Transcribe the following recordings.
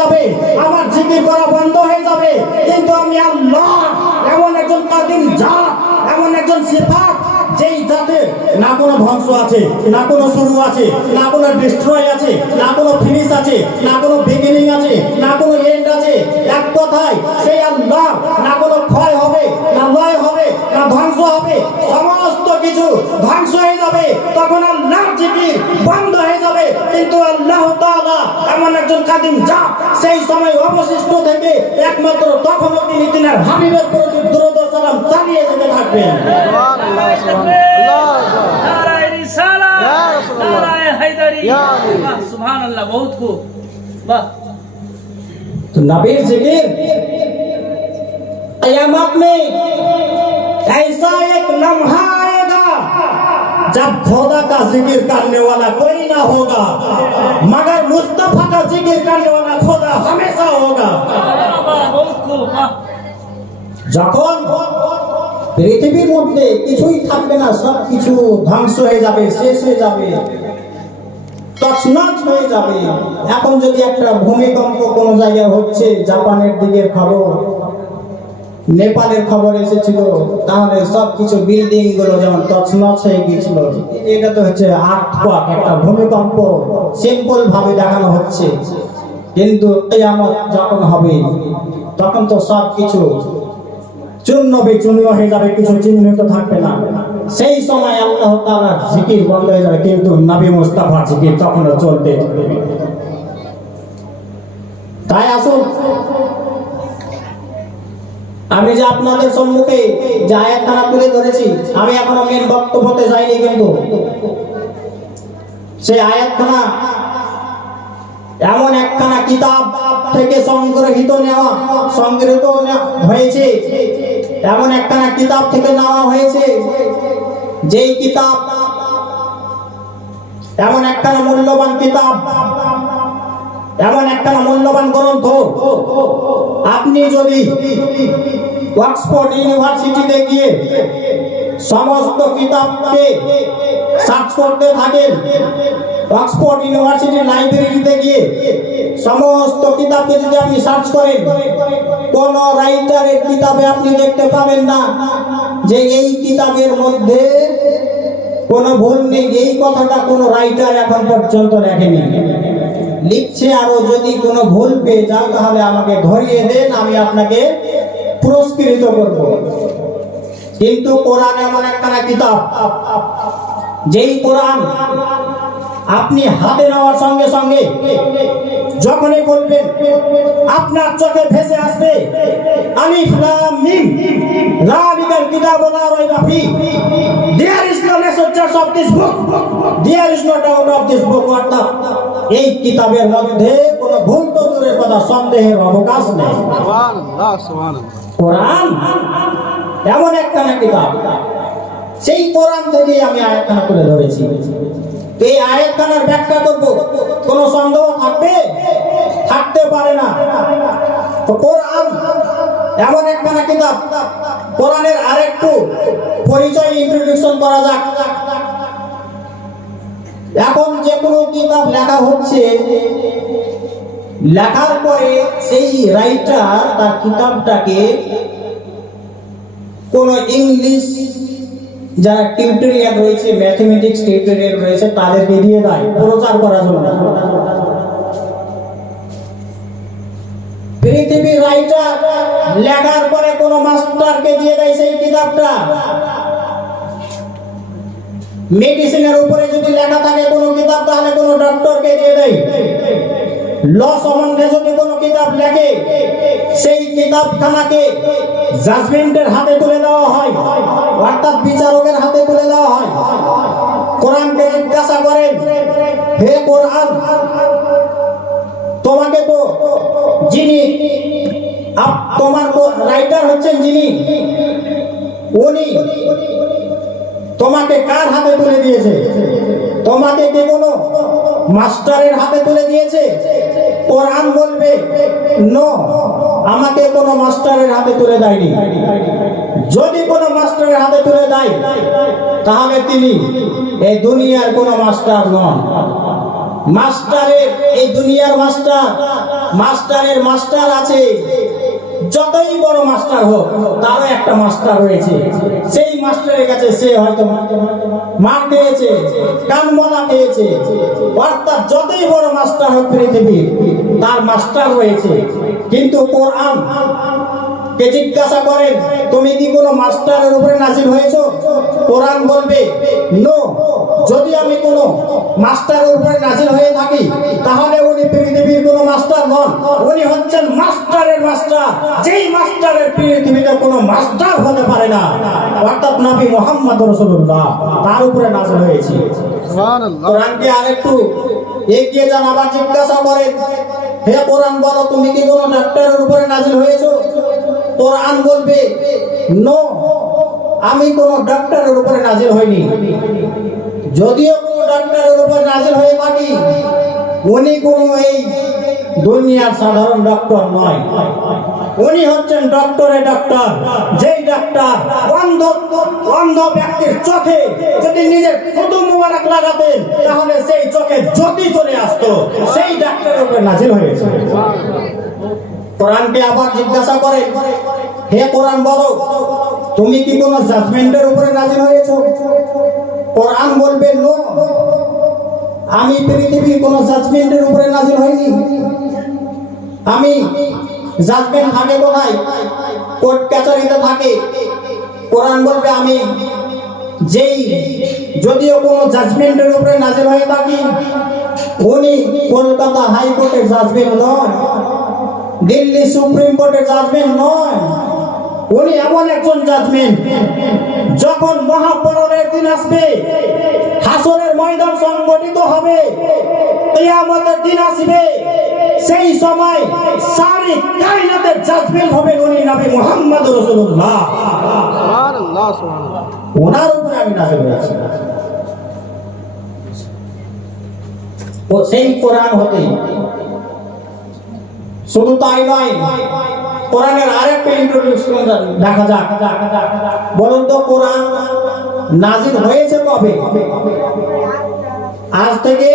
যাবে, আমার জিকির করা বন্ধ হয়ে যাবে, কিন্তু আমি আল্লাহ এমন একজন কাদিম জাত, এমন একজন সিফাত যেই জাতের না কোনো ধ্বংস আছে, না কোনো শুরু আছে, না কোনো ডিস্ট্রয় আছে, না কোনো ফিনিশ আছে, না কোনো বিগিনিং আছে, না কোনো এন্ড আছে। এক কথায় সেই আল্লাহ না কোনো ক্ষয় হবে, না লয় হবে, না ধ্বংস হবে, সমস্ত কিছু ধ্বংস হয়ে যাবে, তখন আল্লাহর জিকির বন্ধ হয়ে যাবে। কিন্তু আল্লাহ তাআলা এমন একজন কাদিম জাত, সেই সময় অবশিষ্ট থেকে একমাত্র তখনও তিনি তিনার হাবিবের প্রতি দরুদ ও সালাম চালিয়ে যেতে থাকবেন। নারায়ে রিসালাত, নারায়ে হায়দারি, বাহ সুবহানাল্লাহ, বহুত খুব, বাহ। तो नबी जिक्र क़यामत में ऐसा एक लम्हा आएगा जब खुदा का जिक्र करने वाला कोई ना होगा, मगर मुस्तफा का जिक्र करने वाला खुदा हमेशा होगा। বহুত খুব, বাহ। যখন পৃথিবীর মধ্যে কিছুই থাকবে না, সব কিছু ধ্বংস হয়ে যাবে, শেষ হয়ে যাবে, তছনছ হয়ে যাবে। এখন যদি একটা ভূমিকম্প কোনো জায়গায় হচ্ছে, জাপানের দিকের খবর, নেপালের খবর এসেছিল, তাহলে সবকিছু বিল্ডিং গুলো যেমন তছনছ হয়ে গিয়েছিল। এটা তো হচ্ছে আর্থকোয়াক, একটা ভূমিকম্প সিম্পল ভাবে দেখানো হচ্ছে, কিন্তু কিয়ামত যখন হবে তখন তো সবকিছু চূর্ণ বিচূর্ণ হয়ে যাবে, কিছু চিহ্নিত থাকবে না। সেই সময় আল্লাহ তাআলার জিকির বন্ধ হয়ে যাবে, কিন্তু নবী মুস্তাফার জিকির তখনও চলতে থাকবে। তাই আসুন, আমি যে আপনাদের সম্মুখে যে আয়াতখানা তুলে ধরেছি, আমি এখনো মেন বক্তব্যতে যাইনি, কিন্তু সেই আয়াতখানা এমন একখানা কিতাব থেকে সংগৃহীত হয়েছে, এমন একখানা কিতাব থেকে নেওয়া হয়েছে, যেই কিতাব এমন একখানা মূল্যবান কিতাব, এমন একখানা মূল্যবান গ্রন্থ, আপনি যদি অক্সফোর্ড ইউনিভার্সিটিতে গিয়ে সমস্ত কিতাবকে সার্চ করতে থাকেন, অক্সফোর্ড ইউনিভার্সিটির লাইব্রেরিতে গিয়ে সমস্ত কিতাবকে যদি আপনি সার্চ করেন, কোন রাইটারের কিতাবে আপনি দেখতে পাবেন না যে এই কিতাবের মধ্যে কোনো ভুল নেই, এই কথাটা কোনো রাইটার এখন পর্যন্ত লেখেনি। লিখছে আরো, যদি কোনো ভুল পেয়ে যান তাহলে আমাকে ধরিয়ে দেন, আমি আপনাকে পুরস্কৃত করব। কিন্তু কোরআন এমন একখানা কিতাব, যেই কোরআন আপনি হাতে নেওয়ার সঙ্গে সঙ্গে যখনই বলবেন আপনার চোখে ভেসে আসবে আলিফ লাম মিম যালিকাল কিতাবু লা রাইবা ফি, দেয়ার ইজ নো লেসচার of this book, there is no doubt of this book. অর্থাৎ এই কিতাবের মধ্যে কোনো ভুল তো দূরের কথা, সন্দেহের অবকাশ নেই। সুবহানাল্লাহ, সুবহানাল্লাহ। কোরআন এমন একখানা কিতাব, সেই কোরআন থেকে আমি আয়াতখানা তুলে ধরেছি। এই আয়াতখানার ব্যাখ্যা করব, কোনো সন্দেহ থাকবে? থাকতে পারে না। তো কোরআন এমন একখানা কিতাব, কোরআনের আরেকটু পরিচয়, ইন্ট্রোডাকশন করা যাক। এখন যে কোনো কিতাব লেখা হচ্ছে, লেখার পরে সেই রাইটার তার কিতাবটাকে কোনো ইংলিশ যারা টিউটোরিয়াল রয়েছে, ম্যাথমেটিক্স টিউটোরিয়াল রয়েছে, তাদেরকে দিয়ে দেয় প্রচার করার জন্য। পৃথিবীর রাইটার লেখার পরে কোনো মাস্টারকে দিয়ে দেয় সেই কিতাবটা। মেডিসিনের উপরে যদি লেখা থাকে কোনো কিতাব, তাহলে কোনো ডক্টরকে দিয়ে দেয়। ল সম্বন্ধে যদি কোনো কিতাব লেখে, সেই কিতাবখানাকে জাজমেন্টের হাতে তুলে দেওয়া হয়, অর্থাৎ বিচারকের হাতে তুলে দেওয়া হয়। কোরআনকে জিজ্ঞাসা করেন, হে কোরআন, তোমাকে তো যিনি তোমার রাইটার হচ্ছেন, যিনি উনি তোমাকে কার হাতে তুলে দিয়েছে? তোমাকে কে কোনো মাস্টারের হাতে তুলে দিয়েছে? কোরআন বলবে নো, আমাকে কোনো মাস্টারের হাতে তুলে দেয়নি। যদি কোনো মাস্টারের হাতে তুলে দেয়, তাহলে তিনি এই দুনিয়ার কোনো মাস্টার নন। মাস্টারের, এই দুনিয়ার মাস্টার মাস্টারের মাস্টার আছে, যতই বড় মাস্টার হোক তারও একটা মাস্টার রয়েছে। সেই মাস্টারের কাছে সে হয়তো মার খেয়েছে, কান মলা খেয়েছে। অর্থাৎ যতই বড় মাস্টার হোক পৃথিবীর, তার মাস্টার রয়েছে। কিন্তু কোরআন কে জিজ্ঞাসা করেন, তুমি কি কোনো মাস্টারের উপরে নাজিল হয়েছো? কোরআন বলবে নো। যদি আমি কোনো মাস্টারের উপরে নাজিল হয়ে থাকি, তাহলে উনি পৃথিবীর কোনো মাস্টার নন, উনি হচ্ছেন মাস্টারের মাস্টার, যেই মাস্টারের পৃথিবীতে কোনো মাস্টার হতে পারে না, অর্থাৎ নবী মুহাম্মদ রাসূলুল্লাহ, তার উপরে নাজিল হয়েছে। সুবহানাল্লাহ। কোরআনকে আরেকটু এগিয়ে যান, আবার জিজ্ঞাসা করেন, হে কোরআন বলো, তুমি কি কোনো ডাক্তারের উপরে নাজিল হয়েছো? কোরআন বলবে নো, আমি কোনো ডাক্তারের উপরে নাজিল হইনি। যদিও কোনো ডাক্তারের উপরে নাজিল হয়ে থাকি, উনি কোনো এই দুনিয়ার সাধারণ ডক্টর নয়, উনি হচ্ছেন ডক্টরের ডক্টর। যেই ডাক্তার অন্ধ ব্যক্তির চোখে যদি নিজের থুতু মোবারক লাগাতেন, তাহলে সেই চোখে জ্যোতি চলে আসতো, সেই ডাক্তারের উপরে নাজিল হয়েছে। কোরআনকে আবার জিজ্ঞাসা করে, হে কোরআন বলো, তুমি কি কোনো জাজমেন্টের উপরে নাজিল হয়েছো? কোরআন বলবে নো, আমি পৃথিবীর কোনো জাজমেন্টের উপরে নাজিল হইনি। আমি জাজমেন্ট থাকে কোথায়? কোর্ট কাচারিতে থাকে। কোরআন বলবে আমি যদিও কোনো জাজমেন্টের উপরে নাজিল হয়ে থাকি, উনি কলকাতা হাইকোর্টের জাজমেন্ট নয়, দিল্লি সুপ্রিম কোর্টের জাজমেন্ট নয়, উনি এমন একজন জাজমেন্ট, যখন মহাপররের দিন আসবে, হাসরের ময়দান সংগঠিত হবে, কিয়ামতের দিন আসবে, সেই সময় সারি কায়নাতের জাজমেন্ট হবে উনি নবী মুহাম্মদ রাসূলুল্লাহ। সুবহানাল্লাহ, সুবহানাল্লাহ। ওনার উপরে আমি নাযিল হয়েছি। ও সেই কোরআন হতে শুধু তাই নয়, কোরআনের আরেকটা ইন্ট্রোডাকশন দেখা যাক। বলুন তো, কোরআন নাজিল হয়েছে কবে? আজ থেকে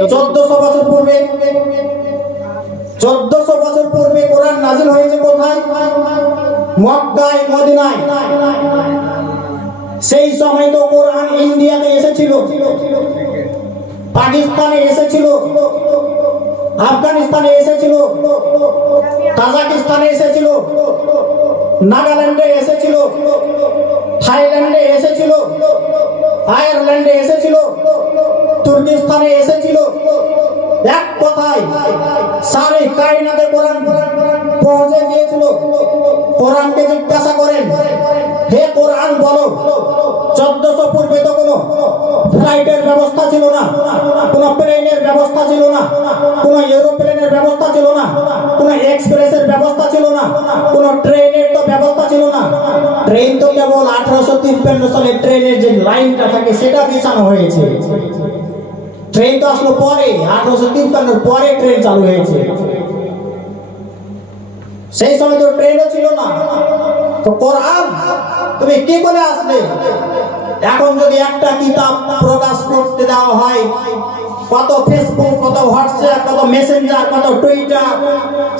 1400 বছর পূর্বে। 1400 বছর পূর্বে কোরআন নাজিল হয়েছে কোথায়? মক্কায়, মদিনায়। সেই সময় তো কোরআন ইন্ডিয়াতে এসেছিল, পাকিস্তানে এসেছিল, আফগানিস্তানে এসেছিল, তাজিকিস্তানে এসেছিল, নাগাল্যান্ডে এসেছিল, থাইল্যান্ডে এসেছিল, আয়ারল্যান্ডে এসেছিল, তুর্কিস্তানে এসেছিল। এক কথায় সারি কায়নাতে কোরআন পৌঁছে গিয়েছিল। কোরআনকে জিজ্ঞাসা করেন, হে কোরআন বলো, 1400 পূর্বে তো কোনো ফ্লাইটের ব্যবস্থা ছিল না, কোনো প্লেনের ব্যবস্থা ছিল না, কোনো এরোপ্লেনের ব্যবস্থা ছিল না, কোনো এক্সপ্রেসের ব্যবস্থা ছিল না, কোনো ট্রেনের তো ব্যবস্থা ছিল না। ট্রেন তো কেবল 1853 সালে ট্রেনের যে লাইনটা থাকে সেটা বিছানো হয়েছে। ট্রেন তো আসলো পরে, 1853 পরে ট্রেন চালু হয়েছে। সেই সময় তো ট্রেনও ছিল না। তো কোরআন তুমি কি করে আসলে? এখন যদি একটা কিতাব প্রকাশ করতে দেওয়া হয়, কত ফেসবুক, কত হোয়াটসঅ্যাপ, কত মেসেঞ্জার, কত টুইটার,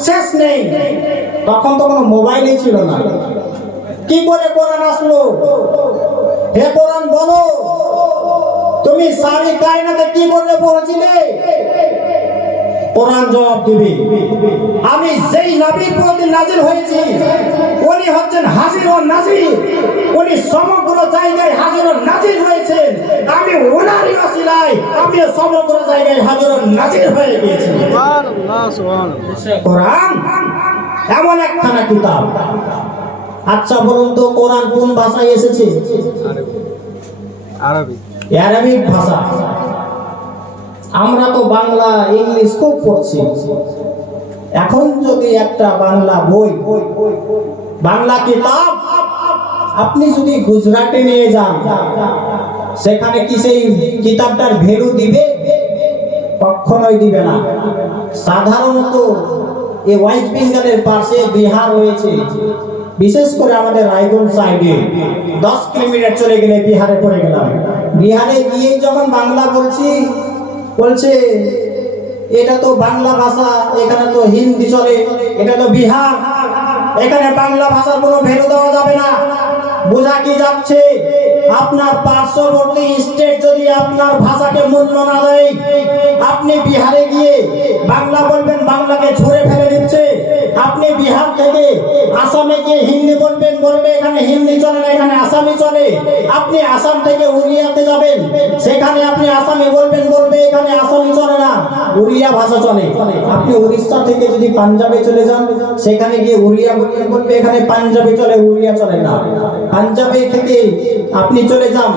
শেষ নেই। তখন তো কোনো মোবাইলই ছিল না। কি করে কোরআন আসলো? হে কোরআন বলো, তুমি সারি কায়নাতে কি করে পৌঁছিলে? কোরআন জবাব দিবে, আমি যেই নবীর প্রতি নাজিল হয়েছি, উনি হচ্ছেন হাজির ও নাজির, উনি সমগ্র জায়গায় হাজির ও নাজির হয়েছেন। আমি ওনারই ওসিলায় আমি সমগ্র জায়গায় হাজির ও নাজির হয়ে গেছি। সুবহানাল্লাহ, সুবহানাল্লাহ। কোরআন এমন একখানা কিতাব। আচ্ছা বলুন তো, কোরআন কোন ভাষায় এসেছে? আরবিক ভাষা। আমরা তো বাংলা, ইংলিশ খুব পড়ছি। এখন যদি একটা বাংলা বই, বাংলা কিতাব আপনি যদি গুজরাটে নিয়ে যান, সেখানে কি সেই কিতাবটার ভ্যালু দিবে? কখনোই দিবে না। সাধারণত এই ওয়েস্ট বেঙ্গলের পাশে বিহার রয়েছে, বিশেষ করে আমাদের রায়গঞ্জ সাইডে 10 কিলোমিটার চলে গেলে বিহারে পড়ে গেলাম। বিহারে গিয়ে যখন বাংলা বলছে এটা তো বাংলা ভাষা, এখানে তো হিন্দি চলে, এটা তো বিহার, এখানে বাংলা ভাষার কোনো ভ্যালু দেওয়া যাবে না। বোঝা কি যাচ্ছে? আপনার পার্শ্ববর্তী স্টেট যদি আপনার ভাষাকে মূল্য না দেয়, আপনি বিহারে গিয়ে বাংলা বলবেন, বাংলাকে ছুঁড়ে ফেলে দিচ্ছে। আপনি বিহার থেকে আসামে গিয়ে হিন্দি বলবেন, বলবে এখানে হিন্দি চলে না, এখানে আসামি চলে। আপনি আসাম থেকে উড়িয়াতে যাবেন, সেখানে আপনি আসামি বলবেন, বলবে এখানে আসামি চলে না, উড়িয়া ভাষা চলে। আপনি উড়িষ্যা থেকে যদি পাঞ্জাবে চলে যান, সেখানে গিয়ে উড়িয়া বলবেন, বলবে এখানে পাঞ্জাবি চলে, উড়িয়া চলে না। পাঞ্জাবে থেকে আপনি চলে যান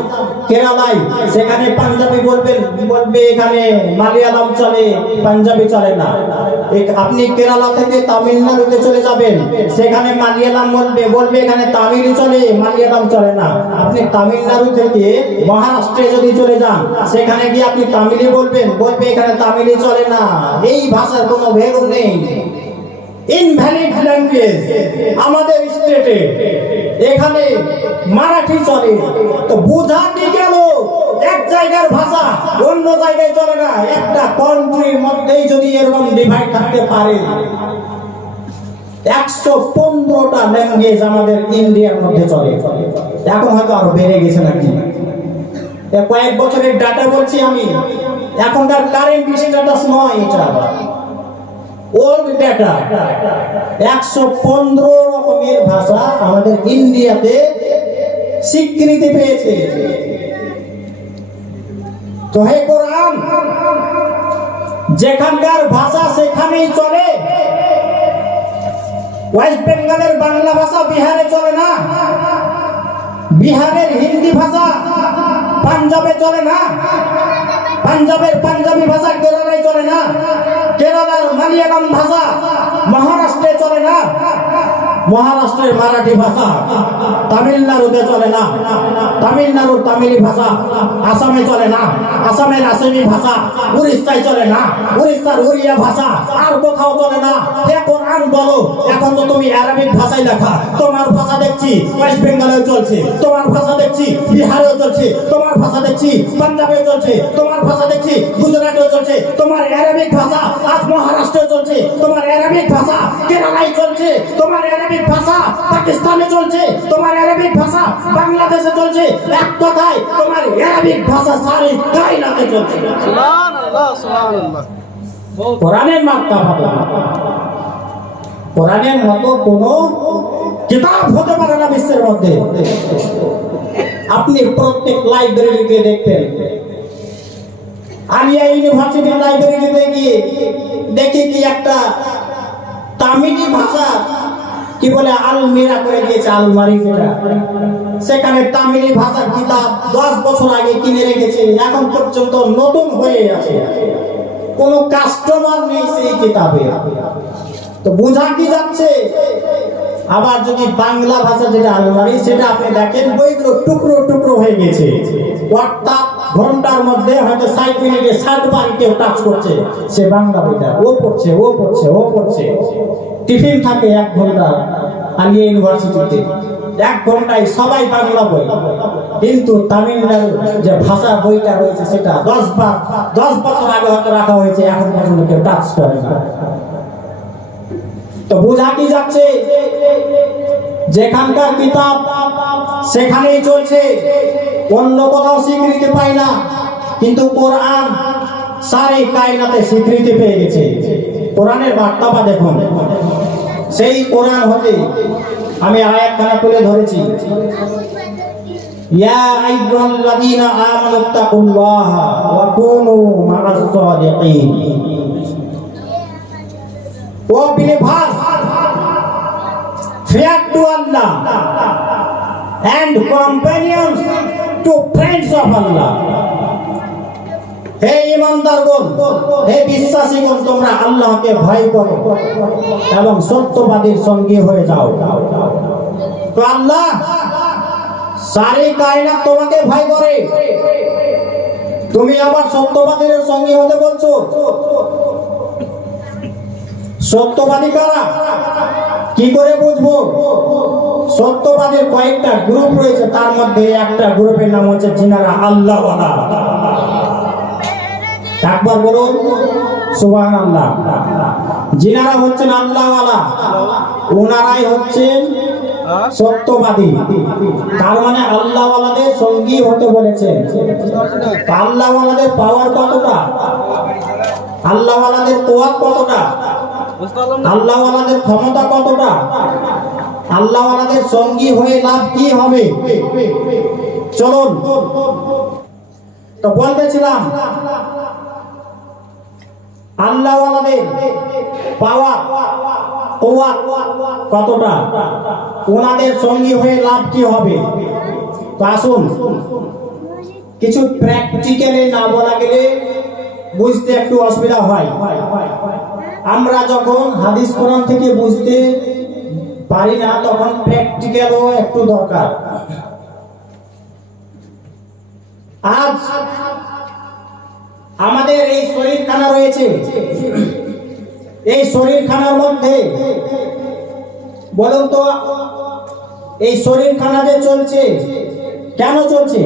কেরালায়, সেখানে পাঞ্জাবি বলবেন, বলবে এখানে মালয়ালম চলে, পাঞ্জাবি চলে না। আপনি কেরালা থেকে তামিলনাড়ুতে চলে যাবেন, সেখানে মালয়ালম বলবে, বলবে এখানে তামিলই চলে, মালয়ালম চলে না। আপনি তামিলনাড়ু থেকে মহারাষ্ট্রে যদি চলে যান, সেখানে গিয়ে আপনি তামিলই বলবেন, বলবে এখানে তামিলই চলে না। এই ভাষার কোনো ভ্যালু নেই, ইনভ্যালিড ল্যাঙ্গুয়েজ। আমাদের স্টেটে এখানে মারাঠি চলে, তো বোঝা কি গেল? এক জায়গার ভাষা অন্য জায়গায় চলে না। একটা কান্ট্রির মধ্যেই যদি এরকম ডিভাইড থাকতে পারে, 115টা ল্যাঙ্গুয়েজ আমাদের ইন্ডিয়ার মধ্যে চলে। এখন হয়তো আরো বেড়ে গেছে নাকি, কয়েক বছরের ডাটা বলছি আমি, এখনকার কারেন্ট স্ট্যাটাস নয়, এটা ওল্ড ডাটা। 115 রকমের ভাষা আমাদের ইন্ডিয়াতে স্বীকৃতি পেয়েছে। তো হে কোরআন, যেখানকার ভাষা সেখানেই চলে। ওয়েস্ট বেঙ্গলের বাংলা ভাষা বিহারে চলে না, বিহারের হিন্দি ভাষা পাঞ্জাবে চলে না, পাঞ্জাবের পাঞ্জাবি ভাষা কেরালায় চলে না, কেরালার মালয়ালম ভাষা মহারাষ্ট্রে চলে না, মহারাষ্ট্রের মারাঠি ভাষা তামিলনাড়ুতে চলে না, তামিলনাড়ুর তামিলি ভাষা আসামে চলে না, আসামের আসামি ভাষা উড়িষ্যায় চলে না, উড়িষ্যার উড়িয়া ভাষা আর কোথাও চলে না। হে কোরআন বলো, এখন তো তুমি আরবিক ভাষায় লেখা, তোমার ভাষা দেখছি ওয়েস্ট বেঙ্গলেও চলছে, তোমার ভাষা দেখছি বিহারেও চলছে, তোমার ভাষা দেখছি পাঞ্জাবেও চলছে, তোমার ভাষা দেখছি গুজরাটেও চলছে, তোমার আরবিক ভাষা আজ মহারাষ্ট্রে চলছে, তোমার আরবিক ভাষা কেরালায় চলছে, তোমার আরবিক ভাষা পাকিস্তানে চলছে, তোমার আরবিক ভাষা বাংলাদেশে চলছে। এক কথায় তোমার আরবিক ভাষা সারি কায়নাতে চলছে। সুবহানাল্লাহ, সুবহানাল্লাহ। কোরআনের মাত্রা হবে না, কোরআনের মতো কোনো কিতাব হতে পারে না বিশ্বের মধ্যে। আপনি প্রত্যেক লাইব্রেরিতে দেখবেন, আলিয়া ইউনিভার্সিটির লাইব্রেরিতে গিয়ে দেখি কি একটা তামিলি ভাষা কি বলে আলমিরা করে দিয়েছে, আলমারি যেটা, সেখানে তামিলি ভাষার কিতাব 10 বছর আগে কিনে রেখেছে, এখন পর্যন্ত নতুন হয়ে আছে, কোনো কাস্টমার নেই সেই কিতাবে। তো বোঝা কি যাচ্ছে? আবার যদি বাংলা ভাষা যেটা আলমারি, সেটা আপনি দেখেন বইগুলো টুকরো টুকরো হয়ে গেছে, অর্থাৎ ঘন্টার মধ্যে হয়তো 60 মিনিটে 60 বার কেউ টাচ করছে সে বাংলা বইটা, ও পড়ছে ও পড়ছে ও পড়ছে। টিফিন থাকে 1 ঘন্টা আলিয়া ইউনিভার্সিটিতে, 1 ঘন্টায় সবাই বাংলা বই, কিন্তু তামিলনাড়ু যে ভাষা বইটা রয়েছে সেটা 10 বছর আগে হয়তো রাখা হয়েছে, এখন পর্যন্ত কেউ টাচ করে না। তো বোঝা কি যাচ্ছে? যেখানকার কিতাব সেখানেই চলছে, অন্য কোথাও স্বীকৃতি পায় না, কিন্তু কোরআন সারি কায়নাতে স্বীকৃতি পেয়ে গেছে। কোরআনের বার্তাটা দেখুন, সেই কোরআন হতে আমি আয়াতখানা তুলে ধরেছি। ইয়া আইয়ুহাল্লাযীনা আমানুত্তাকুল্লাহা ওয়া কুনু মা'আস সাদিকিন। ও believers, fear to Allah and companions to friends of Allah. হে ঈমানদারগণ, হে বিশ্বাসীগণ, তোমরা আল্লাহকে ভয় করো এবং সত্যবাদীর সঙ্গী হয়ে যাও। তো আল্লাহ সারি কায়নাত তোমাকে ভয় করে, তুমি আবার সত্যবাদীর সঙ্গী হতে বলছো। সত্যবাদী কারা, কি করে বুঝবো? সত্যবাদীর কয়েকটা গ্রুপ রয়েছে, তার মধ্যে একটা গ্রুপের নাম হচ্ছে যিনারা আল্লাহওয়ালা। একবার বলুন, সুবহানাল্লাহ। যিনারা হচ্ছেন আল্লাহওয়ালা ওনারাই হচ্ছেন সত্যবাদী। তার মানে আল্লাহওয়ালাদের সঙ্গী হতে বলেছেন। আল্লাহওয়ালাদের পাওয়ার কতটা, আল্লাহওয়ালাদের কোয়াত কতটা, আল্লাহওয়ালাদের ক্ষমতা কতটা, আল্লাহওয়ালাদের সঙ্গী হয়ে লাভ কি হবে। চলুন তো বলতেছিলাম আল্লাহওয়ালাদের পাওয়ার কোয়াত কতটা, ওনাদের সঙ্গী হয়ে লাভ কি হবে। তো আসুন কিছু প্র্যাকটিক্যালি না বলা গেলে বুঝতে একটু অসুবিধা হয়। আমরা যখন হাদিস কোরআন থেকে বুঝতে পারি না তখন প্র্যাকটিক্যালও একটু দরকার। আজ আমাদের এই শরীরখানা রয়েছে, এই শরীরখানার মধ্যে বলুন তো এই শরীরখানা যে চলছে কেন চলছে,